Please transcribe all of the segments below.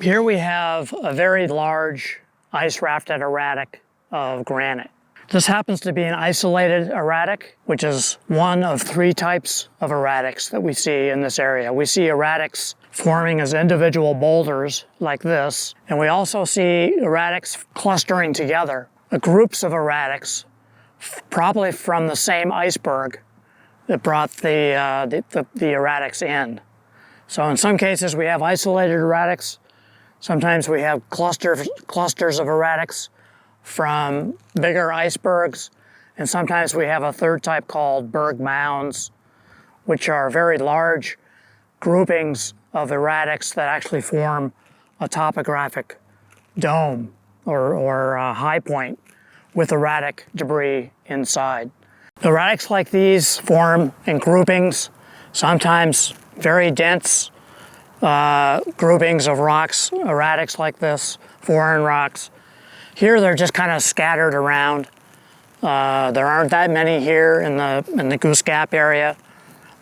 Here we have a very large ice-rafted erratic of granite. This happens to be an isolated erratic, which is one of 3 types of erratics that we see in this area. We see erratics forming as individual boulders like this, and we also see erratics clustering together, groups of erratics, probably from the same iceberg that brought the erratics in. So in some cases we have isolated erratics. Sometimes we have clusters of erratics from bigger icebergs, and sometimes we have a third type called berg mounds, which are very large groupings of erratics that actually form a topographic dome or a high point with erratic debris inside. Erratics like these form in groupings, sometimes very dense groupings of rocks, erratics like this, foreign rocks. Here they're just kind of scattered around. There aren't that many here in the Goose Gap area,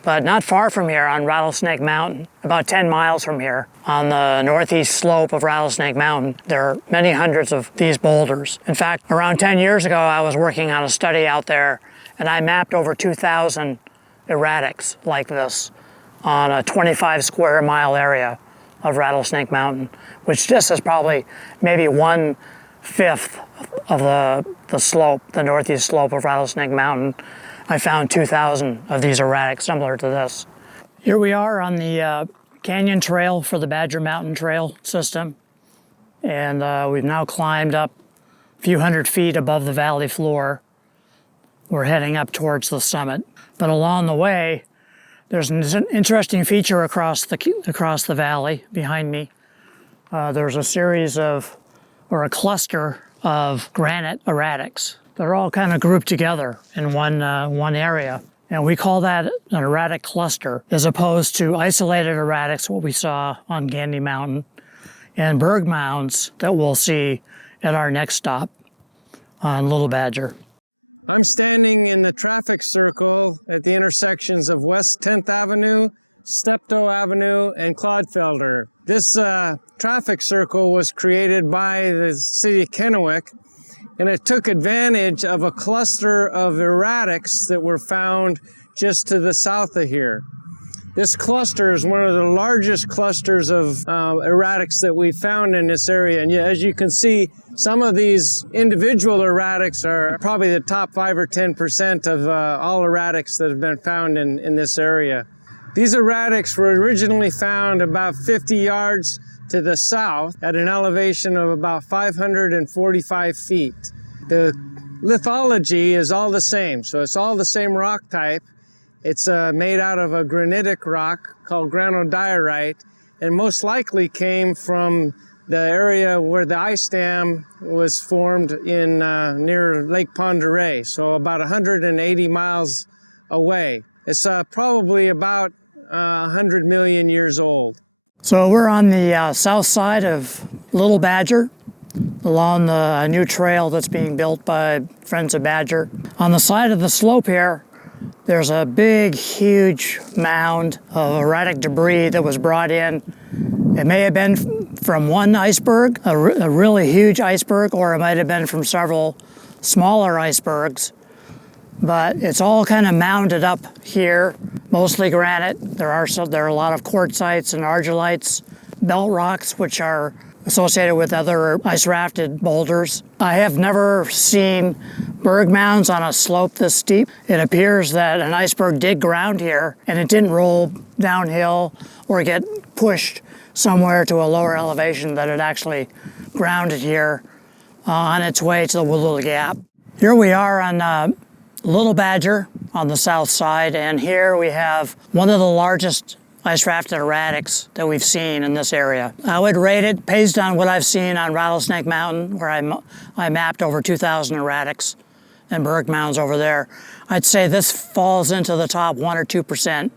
but not far from here on Rattlesnake Mountain, about 10 miles from here, on the northeast slope of Rattlesnake Mountain, there are many hundreds of these boulders. In fact, around 10 years ago, I was working on a study out there, and I mapped over 2,000 erratics like this on a 25 square mile area of Rattlesnake Mountain, which just is probably maybe 1/5 of the slope, the northeast slope of Rattlesnake Mountain. I found 2,000 of these erratics similar to this. Here we are on the canyon trail for the Badger Mountain Trail system, and we've now climbed up a few hundred feet above the valley floor. We're heading up towards the summit, but along the way, there's an interesting feature across the valley behind me. There's a series of, or a cluster of granite erratics. They're all kind of grouped together in one area. And we call that an erratic cluster, as opposed to isolated erratics, what we saw on Gandy Mountain, and berg mounds that we'll see at our next stop on Little Badger. So we're on the south side of Little Badger, along the new trail that's being built by Friends of Badger. On the side of the slope here, there's a big, huge mound of erratic debris that was brought in. It may have been from one iceberg, a really huge iceberg, or it might have been from several smaller icebergs. But it's all kind of mounded up here, mostly granite. There are a lot of quartzites and argillites, belt rocks, which are associated with other ice-rafted boulders. I have never seen berg mounds on a slope this steep. It appears that an iceberg did ground here, and it didn't roll downhill or get pushed somewhere to a lower elevation, that it actually grounded here on its way to the Little Gap. Here we are on Little Badger on the south side, and here we have one of the largest ice-rafted erratics that we've seen in this area. I would rate it, based on what I've seen on Rattlesnake Mountain, where I mapped over 2,000 erratics and berg mounds over there. I'd say this falls into the top 1 or 2%